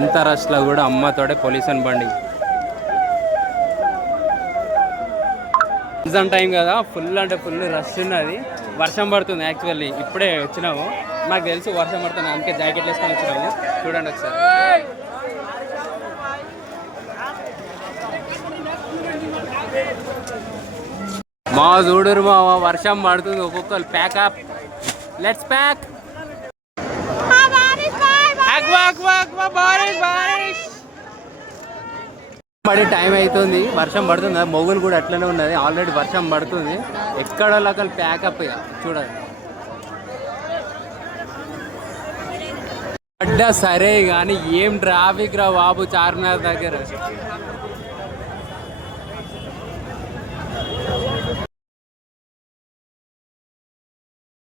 ఇంత రష్లో కూడా అమ్మతోడే పొల్యూషన్ బండి. సీజన్ టైం కదా, ఫుల్ అంటే ఫుల్ రష్ ఉన్నది. వర్షం పడుతుంది. యాక్చువల్లీ ఇప్పుడే వచ్చినాము, నాకు తెలుసు వర్షం పడుతుంది, అందుకే జాకెట్ వేసుకొని వచ్చినాము. చూడండి ఒకసారి. మా చూడరు మా వర్షం పడుతుంది, ఒక్కొక్కరు ప్యాకప్, లెట్స్ ప్యాక్. పడే టైం అవుతుంది, వర్షం పడుతుంది. మొగులు కూడా అట్లనే ఉన్నది, ఆల్రెడీ వర్షం పడుతుంది. ఎక్కడ అక్కడ ప్యాకప్ ఇక చూడండి. పడ్డా సరే కానీ ఏం ట్రాఫిక్ రా బాబు చార్మినార్ దగ్గర.